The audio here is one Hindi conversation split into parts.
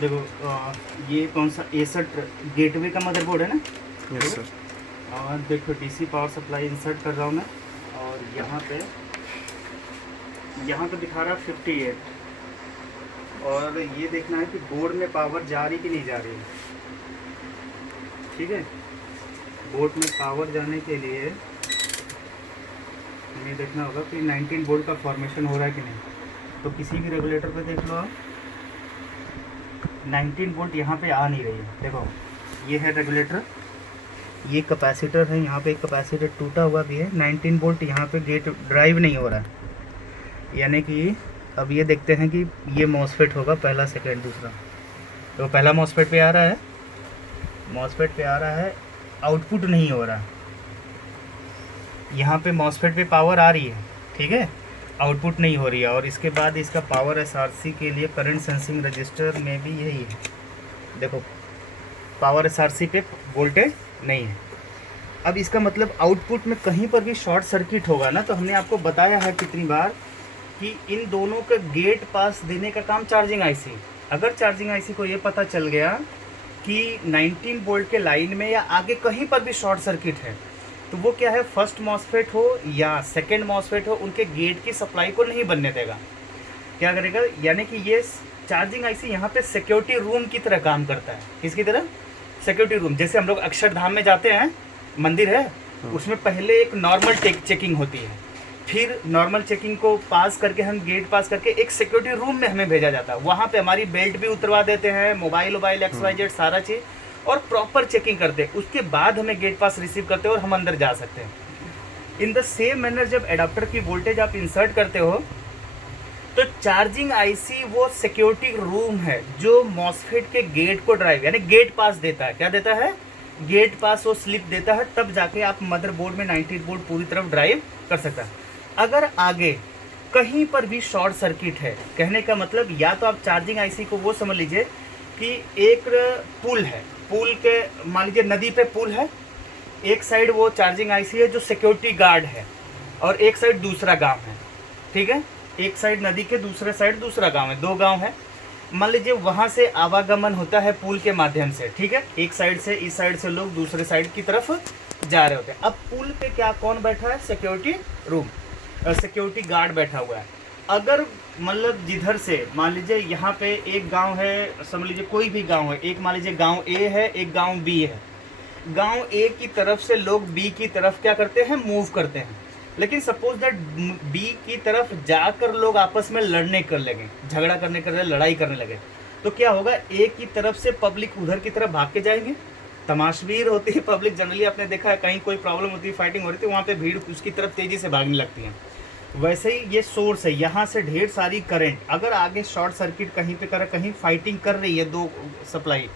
देखो ये कौन सा A60 गेटवे का मदरबोर्ड है ना। Yes sir. और देखो डीसी पावर सप्लाई इंसर्ट कर रहा हूँ मैं, और यहाँ पे दिखा रहा है 58, और ये देखना है कि बोर्ड में पावर जा रही कि नहीं जा रही है। ठीक है, बोर्ड में पावर जाने के लिए हमें देखना होगा कि 19 वोल्ट का फॉर्मेशन हो रहा है कि नहीं। तो किसी भी रेगुलेटर पे देख लो आप, 19 वोल्ट यहाँ पे आ नहीं रही है। देखो ये है रेगुलेटर, ये कैपेसिटर है, यहाँ पे एक कैपेसिटर टूटा हुआ भी है। 19 वोल्ट यहाँ पे गेट ड्राइव नहीं हो रहा है, यानी कि अब ये देखते हैं कि ये मॉसफेट होगा पहला, सेकंड, दूसरा। तो पहला मॉसफेट पे आ रहा है, मॉसफेट पे आ रहा है, आउटपुट नहीं हो रहा। यहाँ पे मॉसफेट पे पावर आ रही है, ठीक है, आउटपुट नहीं हो रही है। और इसके बाद इसका पावर एसआरसी के लिए करंट सेंसिंग रजिस्टर में भी यही है। देखो पावर एसआरसी पे वोल्टेज नहीं है। अब इसका मतलब आउटपुट में कहीं पर भी शॉर्ट सर्किट होगा ना, तो हमने आपको बताया है कितनी बार कि इन दोनों का गेट पास देने का काम चार्जिंग आईसी। अगर चार्जिंग आईसी को ये पता चल गया कि 19 वोल्ट के लाइन में या आगे कहीं पर भी शॉर्ट सर्किट है, तो वो क्या है, फर्स्ट मॉसफेट हो या सेकंड मॉसफेट हो, उनके गेट की सप्लाई को नहीं बनने देगा। क्या करेगा, यानी कि ये चार्जिंग आईसी यहाँ पे सिक्योरिटी रूम की तरह काम करता है। किसकी तरह? Security room. जैसे हम लोग अक्षरधाम में जाते हैं, मंदिर है, उसमें पहले एक नॉर्मल चेकिंग होती है, फिर नॉर्मल चेकिंग को पास करके हम गेट पास करके एक सिक्योरिटी रूम में हमें भेजा जाता है। वहाँ पे हमारी बेल्ट भी उतरवा देते हैं, मोबाइल XYZ सारा चीज़, और प्रॉपर चेकिंग करते हैं। उसके बाद हमें गेट पास रिसीव करते हैं और हम अंदर जा सकते हैं। इन द सेम मैनर जब एडाप्टर की वोल्टेज आप इंसर्ट करते हो, तो चार्जिंग आईसी वो सिक्योरिटी रूम है जो मॉसफेट के गेट को ड्राइव, यानी गेट पास देता है। क्या देता है? गेट पास वो स्लिप देता है, तब जाके आप मदरबोर्ड में 19 वोल्ट पूरी तरफ ड्राइव कर सकता है। अगर आगे कहीं पर भी शॉर्ट सर्किट है, कहने का मतलब या तो आप चार्जिंग आईसी को वो समझ लीजिए कि एक पुल है, पुल के मान लीजिए नदी पे पुल है, एक साइड वो चार्जिंग आईसी है जो सिक्योरिटी गार्ड है, और एक साइड दूसरा गांव है। ठीक है, एक साइड नदी के, दूसरे साइड दूसरा गांव है, दो गांव है। मान लीजिए वहां से आवागमन होता है पुल के माध्यम से। ठीक है, एक साइड से, इस साइड से लोग दूसरे साइड की तरफ जा रहे होते हैं। अब पुल पे क्या कौन बैठा है? सिक्योरिटी रूम, सिक्योरिटी गार्ड बैठा हुआ है। अगर मतलब जिधर से मान लीजिए यहाँ पे एक गांव है, समझ लीजिए कोई भी गांव है, एक मान लीजिए गांव ए है, एक गांव बी है। गांव ए की तरफ से लोग बी की तरफ क्या करते हैं? मूव करते हैं। लेकिन सपोज दैट बी की तरफ जाकर लोग आपस में लड़ने कर लगे, झगड़ा करने कर लगे, लड़ाई करने लगे, तो क्या होगा? ए की तरफ से पब्लिक उधर की तरफ भाग के जाएंगे। तमाशबीर होती है पब्लिक, जनरली आपने देखा है, कहीं कोई प्रॉब्लम होती है, फाइटिंग हो रही थी, वहाँ पे भीड़ उसकी तरफ तेजी से भागने लगती है। वैसे ही ये सोर्स है, यहाँ से ढेर सारी करंट, अगर आगे शॉर्ट सर्किट कहीं पे कहीं फाइटिंग कर रही है दो सप्लाई,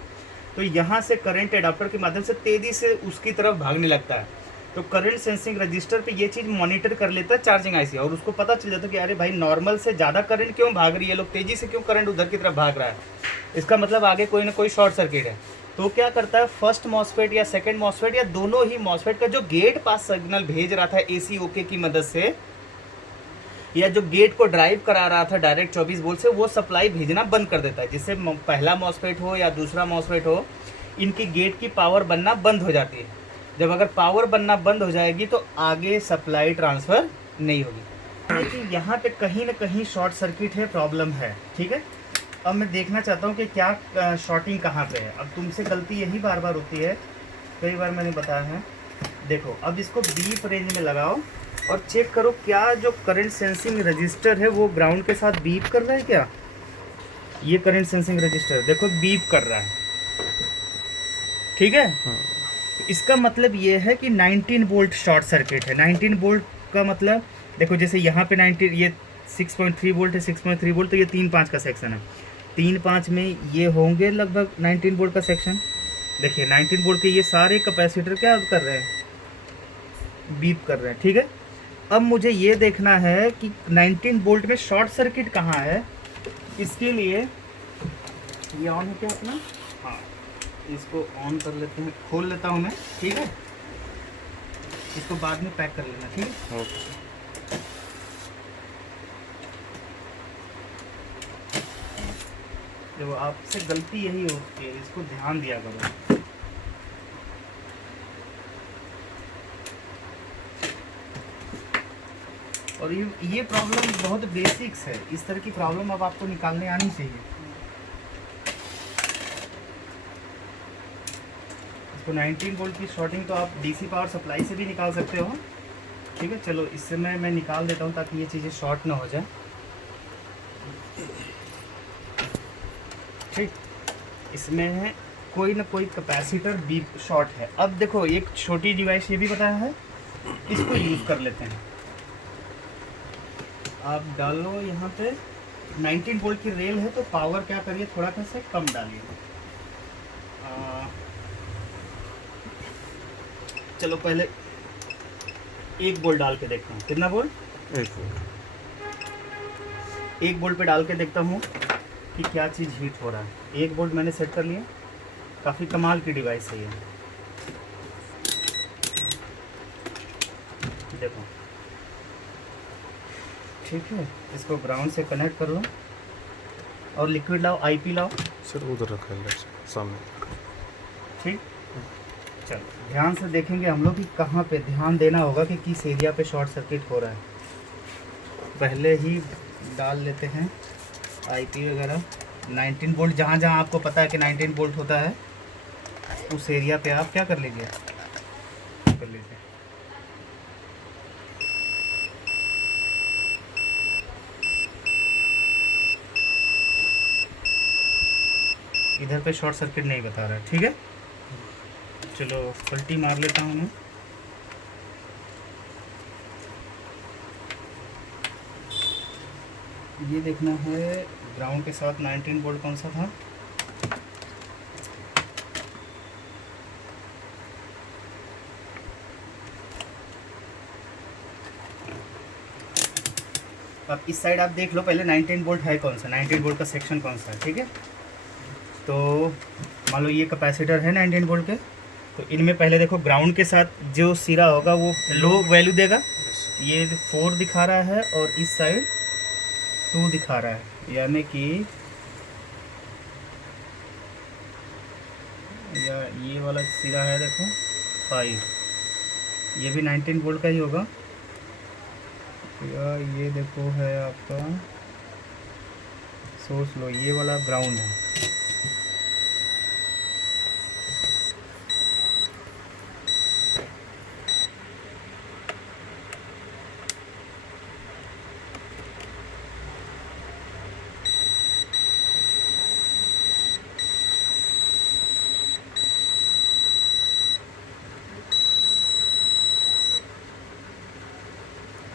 तो यहाँ से करंट एडाप्टर के माध्यम से तेज़ी से उसकी तरफ भागने लगता है। तो करंट सेंसिंग रजिस्टर पे ये चीज़ मॉनिटर कर लेता है चार्जिंग आईसी, और उसको पता चल जाता है कि अरे भाई नॉर्मल से ज़्यादा करंट क्यों भाग रही है, लोग तेज़ी से क्यों करंट उधर की तरफ भाग रहा है, इसका मतलब आगे कोई ना कोई शॉर्ट सर्किट है। तो क्या करता है, फर्स्ट मॉसफेट या सेकंड मॉसफेट या दोनों ही मॉसफेट का जो गेट पास सिग्नल भेज रहा था एसी ओके की मदद से, या जो गेट को ड्राइव करा रहा था डायरेक्ट 24 वोल्ट से, वो सप्लाई भेजना बंद कर देता है। जिससे पहला मॉसफेट हो या दूसरा मॉसफेट हो, इनकी गेट की पावर बनना बंद हो जाती है। जब अगर पावर बनना बंद हो जाएगी तो आगे सप्लाई ट्रांसफ़र नहीं होगी। लेकिन यहाँ पे कहीं ना कहीं शॉर्ट सर्किट है, प्रॉब्लम है। ठीक है, अब मैं देखना चाहता हूँ कि क्या शॉर्टिंग कहाँ पे है। अब तुमसे गलती यही बार बार होती है, कई बार मैंने बताया है। देखो अब इसको बीप रेंज में लगाओ और चेक करो क्या जो करंट सेंसिंग रजिस्टर है वो ग्राउंड के साथ बीप कर रहा है क्या। ये करंट सेंसिंग रजिस्टर देखो बीप कर रहा है। ठीक है, इसका मतलब ये है कि 19 वोल्ट शॉर्ट सर्किट है। 19 वोल्ट का मतलब देखो, जैसे यहाँ पे 19, ये 6.3 वोल्ट है, 6.3 वोल्ट, तो ये 3-5 का सेक्शन है। 3-5 में ये होंगे लगभग 19 वोल्ट का सेक्शन। देखिए 19 वोल्ट के ये सारे कैपेसिटर क्या कर रहे हैं? बीप कर रहे हैं। ठीक है, अब मुझे ये देखना है कि 19 वोल्ट में शॉर्ट सर्किट कहाँ है। इसके लिए ये ऑन है क्या अपना? हाँ, इसको ऑन कर लेते हैं, खोल लेता हूँ मैं। ठीक है, इसको बाद में पैक कर लेना। ठीक है, ओके। देखो आपसे गलती यही होती है, इसको ध्यान दिया करो। और ये प्रॉब्लम बहुत बेसिक्स है, इस तरह की प्रॉब्लम अब आपको निकालने आनी चाहिए। इसको 19 वोल्ट की शॉर्टिंग तो आप डीसी पावर सप्लाई से भी निकाल सकते हो। ठीक है, चलो इससे मैं निकाल देता हूँ ताकि ये चीज़ें शॉर्ट ना हो जाए। ठीक, इसमें है कोई ना कोई कैपेसिटर भी शॉर्ट है। अब देखो एक छोटी डिवाइस ये भी बताया है, इसको यूज़ कर लेते हैं। आप डालो यहाँ पे 19 वोल्ट की रेल है, तो पावर क्या करिए, थोड़ा सा कम डालिए। चलो पहले 1 वोल्ट डाल के देखता हूँ। कितना वोल्ट? 1 वोल्ट। 1 वोल्ट पे डाल के देखता हूँ कि क्या चीज़ हीट हो रहा है। 1 वोल्ट मैंने सेट कर लिया। काफ़ी कमाल की डिवाइस है ये, देखो। ठीक है, इसको ग्राउंड से कनेक्ट कर लो और लिक्विड लाओ, आईपी लाओ। सर उधर रखा है सामने। ठीक, चलो ध्यान से देखेंगे हम लोग कि कहाँ पे ध्यान देना होगा कि किस एरिया पे शॉर्ट सर्किट हो रहा है। पहले ही डाल लेते हैं आईपी वगैरह। 19 वोल्ट जहाँ जहाँ आपको पता है कि 19 वोल्ट होता है, उस एरिया पे आप क्या कर लीजिए, कर लीजिए। इधर पे शॉर्ट सर्किट नहीं बता रहा है। ठीक है, चलो पलटी मार लेता हूँ मैं। ये देखना है ग्राउंड के साथ 19 वोल्ट कौन सा था। अब इस साइड आप देख लो पहले 19 वोल्ट है कौन सा, 19 वोल्ट का सेक्शन कौन सा है। ठीक है, तो मान लो ये कैपेसिटर है 19 वोल्ट के, तो इनमें पहले देखो ग्राउंड के साथ जो सिरा होगा वो लो वैल्यू देगा। ये 4 दिखा रहा है और इस साइड 2 दिखा रहा है, यानी कि या ये वाला सिरा है देखो 5, ये भी 19 वोल्ट का ही होगा। या ये देखो है आपका सोर्स लो, ये वाला ग्राउंड है।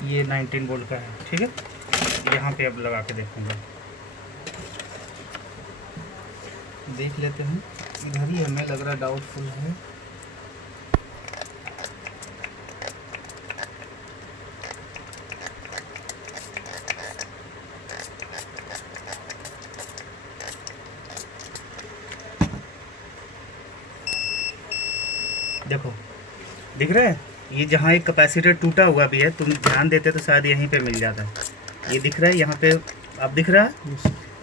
ये 19 वोल्ट का है। ठीक है, यहाँ पे अब लगा के देखूँगा, देख लेते हैं। इधर ही हमें लग रहा डाउटफुल है। देखो दिख रहा है, ये जहाँ एक कैपेसिटर टूटा हुआ भी है, तुम ध्यान देते तो शायद यहीं पे मिल जाता है। ये दिख रहा है यहाँ पे, अब दिख रहा है।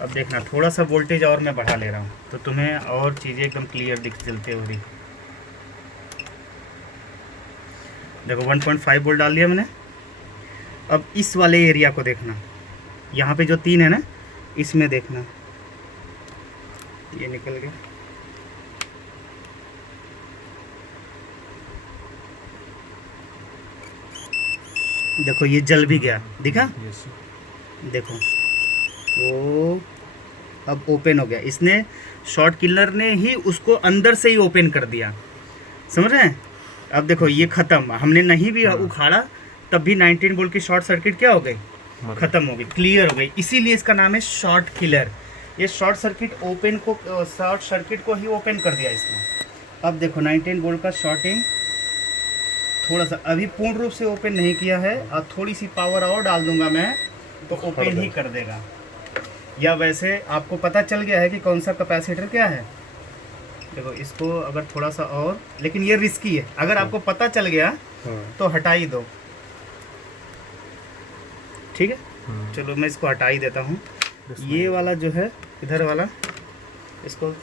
अब देखना थोड़ा सा वोल्टेज और मैं बढ़ा ले रहा हूँ तो तुम्हें और चीज़ें एकदम क्लियर दिख चलते हो रही। देखो 1.5 वोल्ट डाल दिया मैंने। अब इस वाले एरिया को देखना, यहाँ पे जो 3 है ना, इसमें देखना, ये निकल गया। देखो ये जल भी गया, दिखा? देखो वो अब ओपन हो गया। इसने शॉर्ट किलर ने ही उसको अंदर से ही ओपन कर दिया, समझ रहे हैं? अब देखो ये ख़त्म, हमने नहीं भी उखाड़ा तब भी 19 वोल्ट की शॉर्ट सर्किट क्या हो गई, ख़त्म हो गई, क्लियर हो गई। इसीलिए इसका नाम है शॉर्ट किलर। ये शॉर्ट सर्किट ओपन को, शॉर्ट सर्किट को ही ओपन कर दिया इसने। अब देखो 19 वोल्ट का शॉर्टिंग थोड़ा सा अभी पूर्ण रूप से ओपन नहीं किया है, और थोड़ी सी पावर और डाल दूंगा मैं तो ओपन ही कर देगा। या वैसे आपको पता चल गया है कि कौन सा कैपेसिटर क्या है। देखो इसको अगर थोड़ा सा और, लेकिन ये रिस्की है, अगर आपको पता चल गया तो हटा ही दो। ठीक है, चलो मैं इसको हटा ही देता हूँ। ये वाला जो है इधर वाला इसको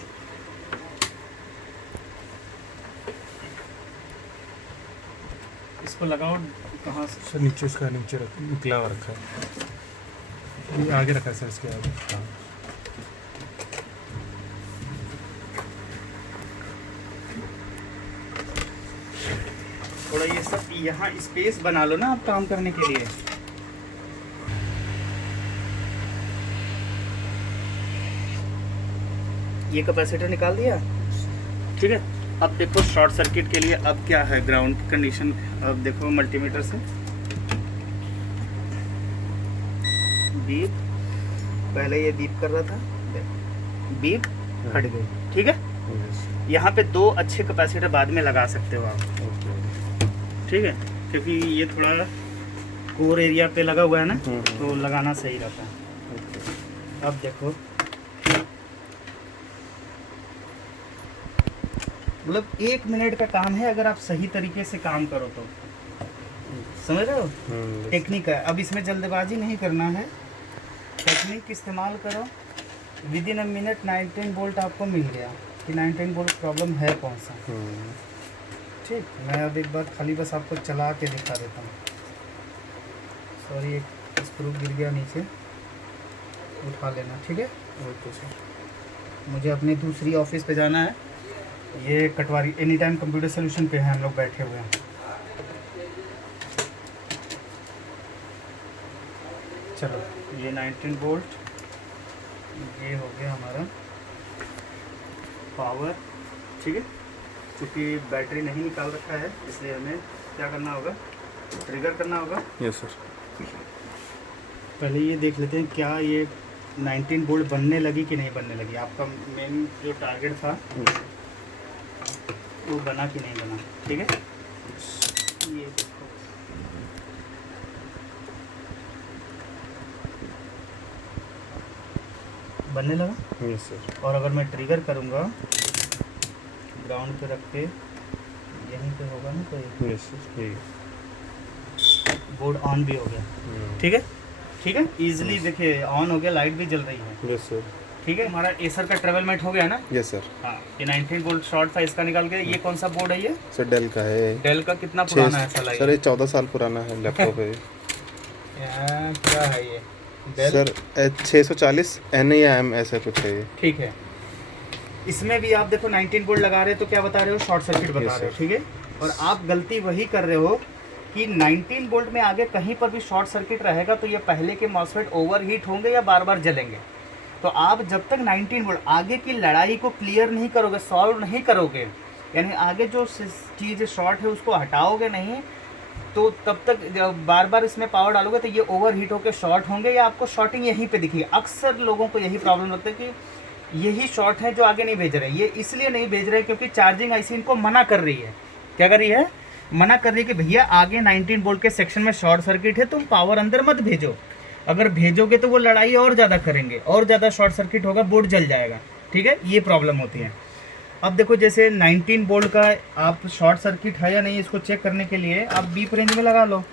इसको लगाओ कहाँ से? सर नीचे इसका नीचे निकला हुआ रखा है, ये आगे रखा है सर, इसके आगे। हाँ थोड़ा ये सब यहाँ स्पेस बना लो ना आप काम करने के लिए। ये कैपेसिटर निकाल दिया, ठीक है। अब देखो शॉर्ट सर्किट के लिए अब क्या है ग्राउंड की कंडीशन। अब देखो मल्टीमीटर से बीप, पहले ये बीप कर रहा था, देखो बीप हट गई, ठीक है। यहाँ पे 2 अच्छे कैपेसिटर बाद में लगा सकते हो आप, ठीक है, क्योंकि ये थोड़ा कोर एरिया पे लगा हुआ है ना, तो लगाना सही रहता है। अब देखो मतलब 1 मिनट का काम है अगर आप सही तरीके से काम करो तो, समझ रहे हो। टेक्निक है, अब इसमें जल्दबाजी नहीं करना है, टेक्निक इस्तेमाल करो। With in a minute 19 volt आपको मिल गया कि 19 वोल्ट प्रॉब्लम है कौन सा, ठीक। मैं अब एक बार खाली बस आपको चला के दिखा देता हूँ। सॉरी एक स्क्रू गिर गया नीचे, उठा लेना, ठीक है। ओके सर, मुझे अपनी दूसरी ऑफिस पे जाना है। ये कटवारी एनी टाइम कंप्यूटर सोल्यूशन पे हैं हम लोग बैठे हुए हैं। चलो ये 19 वोल्ट ये हो गया हमारा पावर, ठीक है। क्योंकि बैटरी नहीं निकाल रखा है इसलिए हमें क्या करना होगा, ट्रिगर करना होगा। Yes sir. पहले ये देख लेते हैं क्या ये 19 वोल्ट बनने लगी कि नहीं बनने लगी। आपका मेन जो टारगेट था वो बना कि नहीं बना, ठीक है। ये देखो बनने लगा। Yes sir. और अगर मैं ट्रिगर करूँगा ग्राउंड पे रख के, यहीं पे होगा ना तो यस सर, बोर्ड ऑन भी हो गया, ठीक है, ठीक है। इजीली देखिए ऑन हो गया, लाइट भी जल रही है, यस सर, ठीक है। हमारा एसर का ट्रेवल मेट हो गया ना। Yes sir. हाँ, ये 19 वोल्ट शॉर्ट था, इसका निकाल के। ये कौन सा बोर्ड है ये? सर डेल का है। डेल का कितना पुराना है साला? सर ये 14 साल पुराना है लैपटॉप है। क्या है ये डेल? सर 640 NAM ऐसा कुछ है ये, ठीक है। इसमें भी आप देखो 19 वोल्ट लगा रहे हो तो क्या बता रहे हो, शॉर्ट सर्किट बता रहे हो, ठीक है। और आप गलती वही कर रहे हो कि 19 वोल्ट में आगे कहीं पर भी शॉर्ट सर्किट रहेगा तो ये पहले के मॉसफेट ओवरहीट होंगे या बार बार जलेंगे। तो आप जब तक 19 वोल्ट आगे की लड़ाई को क्लियर नहीं करोगे, सॉल्व नहीं करोगे, यानी आगे जो चीज़ शॉर्ट है उसको हटाओगे नहीं, तो तब तक जब बार बार इसमें पावर डालोगे तो ये ओवरहीट होकर शॉर्ट होंगे या आपको शॉर्टिंग यहीं पे दिखेगी। अक्सर लोगों को यही प्रॉब्लम लगता है कि यही शॉर्ट है जो आगे नहीं भेज रहे। ये इसलिए नहीं भेज रहे क्योंकि चार्जिंग आईसी इनको मना कर रही है। क्या कर रही है? मना कर रही है कि भैया आगे 19 वोल्ट के सेक्शन में शॉर्ट सर्किट है, तुम पावर अंदर मत भेजो। अगर भेजोगे तो वो लड़ाई और ज़्यादा करेंगे, और ज़्यादा शॉर्ट सर्किट होगा, बोर्ड जल जाएगा, ठीक है। ये प्रॉब्लम होती है। अब देखो जैसे 19 वोल्ट का आप शॉर्ट सर्किट है या नहीं इसको चेक करने के लिए आप बीप रेंज में लगा लो,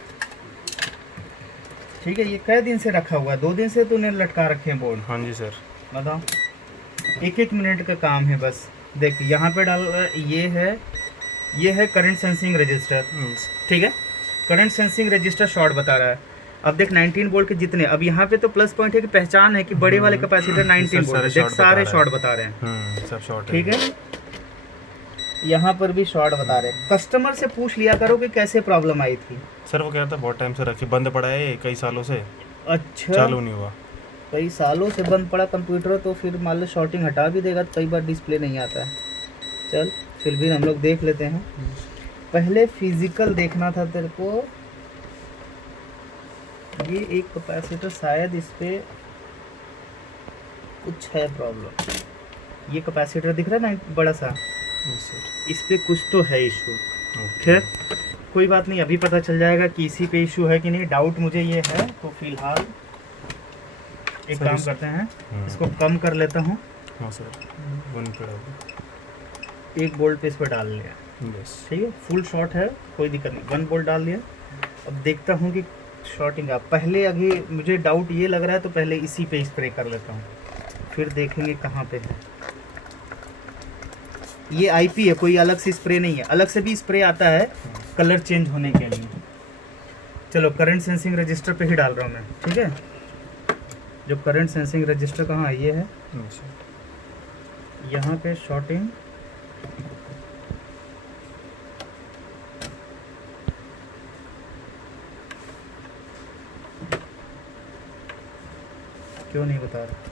ठीक है। ये कई दिन से रखा हुआ है, 2 दिन से तूने लटका रखे हैं बोर्ड। हाँ जी सर। बताओ, 1-1 मिनट का काम है बस। देख यहाँ पे डाल, ये है करंट सेंसिंग रजिस्टर, ठीक है। करंट सेंसिंग रजिस्टर शॉर्ट बता रहा है। अब देख 19 वोल्ट के जितने, अब यहाँ पे तो प्लस पॉइंट है कि पहचान है कि बड़े वाले कैपेसिटर 19 वोल्ट, देख सारे शॉर्ट बता रहे हैं, सब शॉर्ट, ठीक है। यहाँ पर भी शॉर्ट बता रहे हैं। कस्टमर से पूछ लिया करो कि कैसे प्रॉब्लम आई थी। सर वो कह रहा था बहुत टाइम से रखे, बंद पड़ा है कई सालों से, अच्छा, चालू नहीं हुआ। कई सालों से बंद पड़ा कंप्यूटर, तो फिर मान लो शॉर्टिंग हटा भी देगा तो कई बार डिस्प्ले नहीं आता है। चल फिर भी हम लोग देख लेते हैं। पहले फिजिकल देखना था तेरे को। ये एक कैपेसिटर शायद इस पे कुछ है प्रॉब्लम। ये कैपेसिटर दिख रहा है ना बड़ा सा, इस पे कुछ तो है इशू। खैर कोई बात नहीं, अभी पता चल जाएगा कि इसी पे इशू है कि नहीं। डाउट मुझे ये है, तो फिलहाल एक काम करते हैं, इसको कम कर लेता हूँ। हाँ सर, 1 वोल्ट पे इस पर डाल लिया, ठीक है। फुल शॉर्ट है, कोई दिक्कत नहीं, 1 वोल्ट डाल दिया। अब देखता हूँ कि शॉर्टिंग आप पहले, अभी मुझे डाउट ये लग रहा है तो पहले इसी पे स्प्रे कर लेता हूँ, फिर देखेंगे कहाँ पे है। ये आईपी है, कोई अलग से स्प्रे नहीं है। अलग से भी स्प्रे आता है कलर चेंज होने के लिए। चलो करंट सेंसिंग रजिस्टर पे ही डाल रहा हूँ मैं, ठीक है। जो करंट सेंसिंग रजिस्टर कहाँ है, ये है यहाँ पे शॉर्टिंग, क्यों नहीं बता रहा,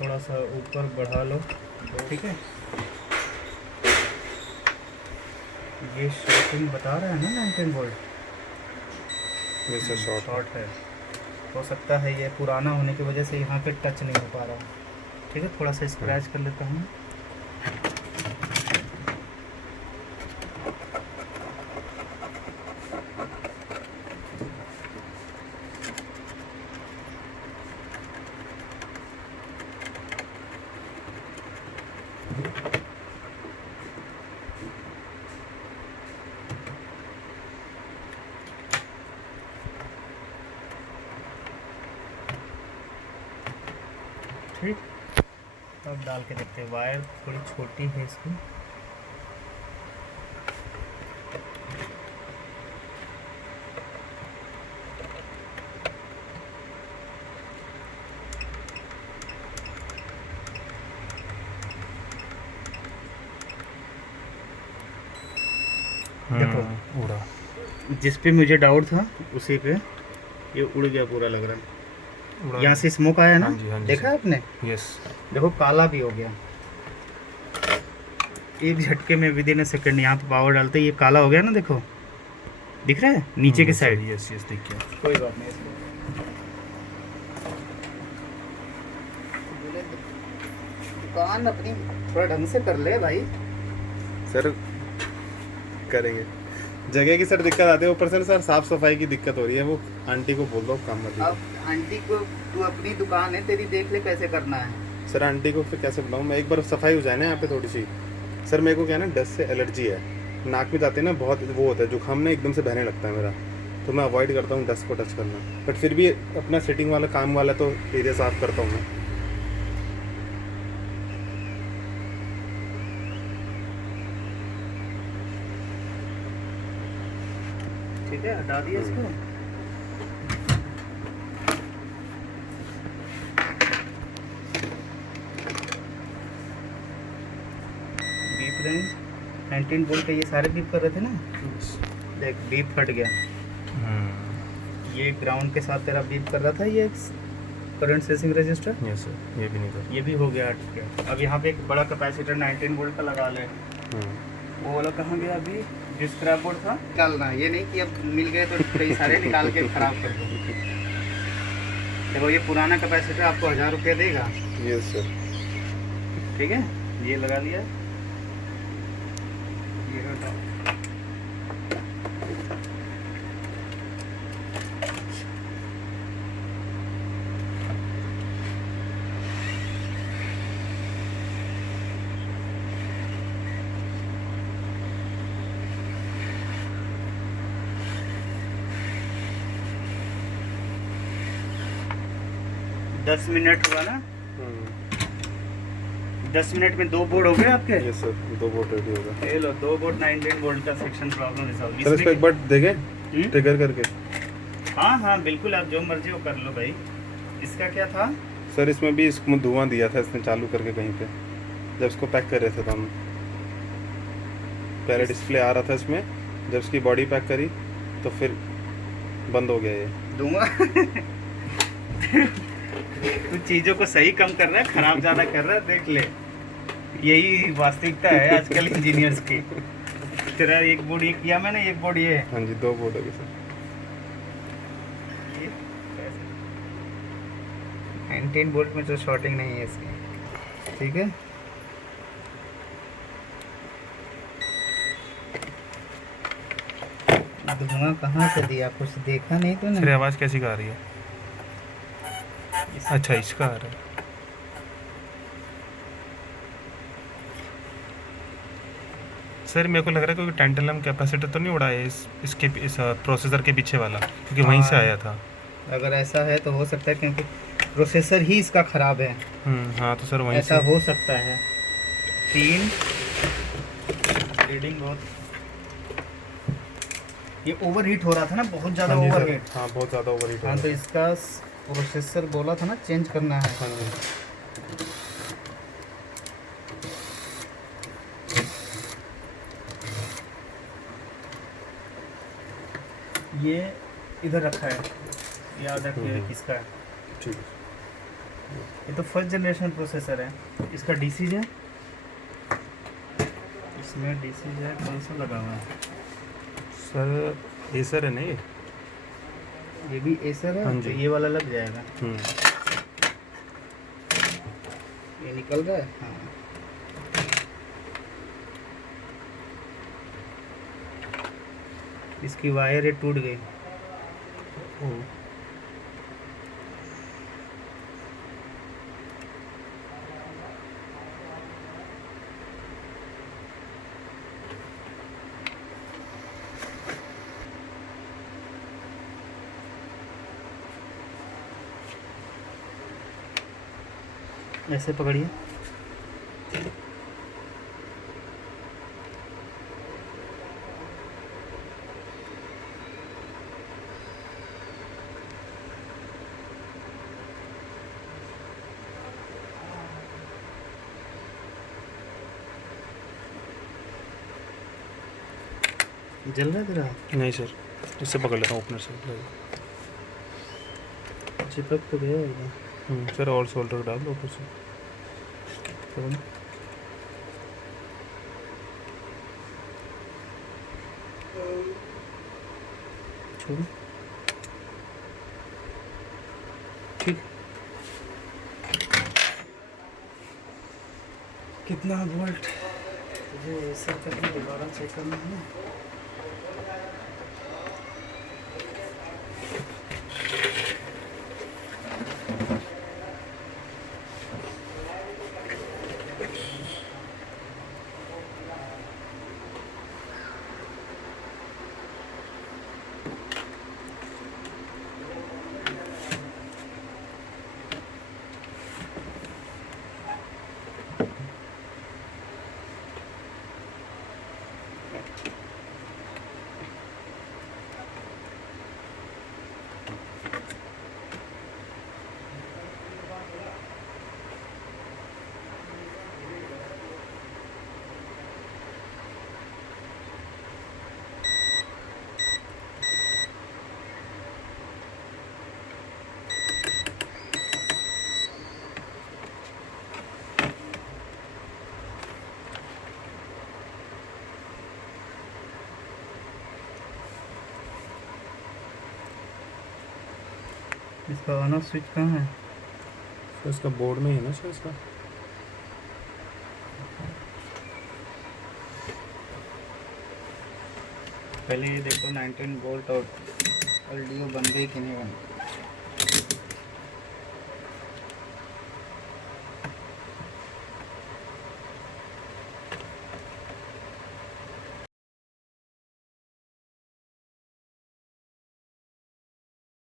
थोड़ा सा ऊपर बढ़ा लो, ठीक है। ये शॉर्टिंग बता रहा है ना 19 वोल्ट, ये सर शॉर्ट है। हो सकता है ये पुराना होने की वजह से यहाँ पे टच नहीं हो पा रहा है, ठीक है। थोड़ा सा स्क्रैच कर लेता हूँ। ठीक, अब डाल के देखते हैं। वायर थोड़ी छोटी है इसकी, देखो उड़ा। जिस पे मुझे डाउट था उसी पे ये उड़ गया पूरा, लग रहा है। यहाँ से स्मोक आया ना, हाँ जी, हाँ जी, देखा सर। आपने? यस। देखो काला भी हो गया एक झटके में, विदिन अ सेकंड। यहाँ पे पावर डालते ही ये काला हो गया ना, देखो दिख रहा है नीचे के साइड। यस यस, दिख गया। कोई बात नहीं, इसको दुकान अपनी थोड़ा ढंग से कर ले भाई। सर करेंगे, जगह की सर दिक्कत आती है, ऊपर से सर साफ सफाई की दिक्कत हो रही है। वो आंटी को बोल दो काम मत अब आंटी को, तू अपनी दुकान है तेरी, देख ले कैसे करना है। सर आंटी को फिर कैसे बुलाऊं मैं? एक बार सफाई हो जाए ना यहाँ पे थोड़ी सी। सर मेरे को क्या है ना, डस्ट से एलर्जी है, नाक में जाते हैं ना, बहुत वो होता है जुकाम ना, एकदम से बहने लगता है मेरा, तो मैं अवॉइड करता हूँ डस्ट को टच करना। बट फिर भी अपना सिटिंग वाला काम वाला तो एरिया साफ करता हूँ मैं। ठीक है, हटा दिया इसको। बीप रेंज 19 वोल्ट के, ये सारे बीप कर रहे थे ना, देख बीप फट गया। ये ग्राउंड के साथ तेरा बीप कर रहा था, ये current sensing register. Yes sir, ये भी नहीं कर। ये भी हो गया हट गया। अब यहाँ पे एक बड़ा कैपेसिटर 19 वोल्ट का लगा ले। वो वाला कहाँ गया अभी, जो स्क्रैप बोर्ड था? निकालना, ये नहीं कि अब मिल गए तो कई सारे निकाल के खराब कर दो। देखो ये पुराना कैपेसिटर आपको 1000 रुपये देगा। Yes sir. ठीक है, ये लगा लिया। ये हटाओ। दस मिनट हुआ ना? 10 मिनट में 2 बोर्ड हो गए आपके। यस सर, 2 बोर्ड रेडी होगा। ये लो 2 बोर्ड 19 वोल्ट का सेक्शन प्रॉब्लम रिजॉल्व। सर इसको एक बार देखें ट्रिगर करके। हाँ हाँ बिल्कुल, आप जो मर्जी वो कर लो भाई। इसका क्या था सर? इसमें भी इसको धुआं दिया था इसने चालू करके कहीं पे, जब इसको पैक कर रहे थे तो हम, पहले डिस्प्ले आ रहा था इसमें, जब इसकी बॉडी पैक करी तो फिर बंद हो गया ये। दूंगा। कुछ चीज़ों को सही कम कर रहा है, खराब ज़्यादा कर रहा है, देख ले। यही वास्तविकता है आजकल इंजीनियर्स की। तेरा एक बोर्ड ये किया मैंने, एक बोर्ड ये। हाँ जी, 2 बोर्ड हो गए सर। 19 वोल्ट में जो शॉर्टिंग नहीं है इसकी, ठीक है। धुआं कहाँ से दिया, कुछ देखा नहीं तूने? सर आवाज़ कैसी आ रही है? अच्छा इसका आ रहा है। सर मेरे को लग रहा है क्योंकि टेंटलम कैपेसिटर तो नहीं उड़ा है इसके इस प्रोसेसर के पीछे वाला, क्योंकि वहीं से आया था। अगर ऐसा है तो हो सकता है, क्योंकि प्रोसेसर ही इसका ख़राब है, हाँ तो सर वहीं ऐसा से हो सकता है। 3 रीडिंग बहुत, ये ओवर हीट हो रहा था ना, बहुत ज़्यादा हाँ जी ओवर सर, हीट। हाँ बहुत ज़्यादा ओवर हीट हो हाँ रहा तो है। इसका प्रोसेसर बोला था ना चेंज करना है। हाँ जी। ये इधर रखा है, याद रखिए किसका है। ठीक है। ये तो फर्स्ट जनरेशन प्रोसेसर है। इसका डीसी है, इसमें डीसी है कौन सा लगा हुआ है? सर एसर है ना ये भी एसर है। हाँ तो जी। ये वाला लग जाएगा। हम्म। ये निकल रहा है। हाँ इसकी वायर ये टूट गई। ऐसे पकड़िए। जल रहा है तेरा? नहीं सर, इससे पकड़ लेता हूँ ओपनर से। चिपक तो गया होगा। सर और सोल्डर डाल दो ऊपर से। छोड़। छोड़। ठीक। कितना वोल्ट? मुझे सर करके दोबारा चेक करना है। इसका ऑन ऑफ स्विच कहाँ है? तो इसका बोर्ड में ही है ना सर इसका। पहले ये देखो 19 वोल्ट और एलडीओ बन गई कि नहीं बन गई।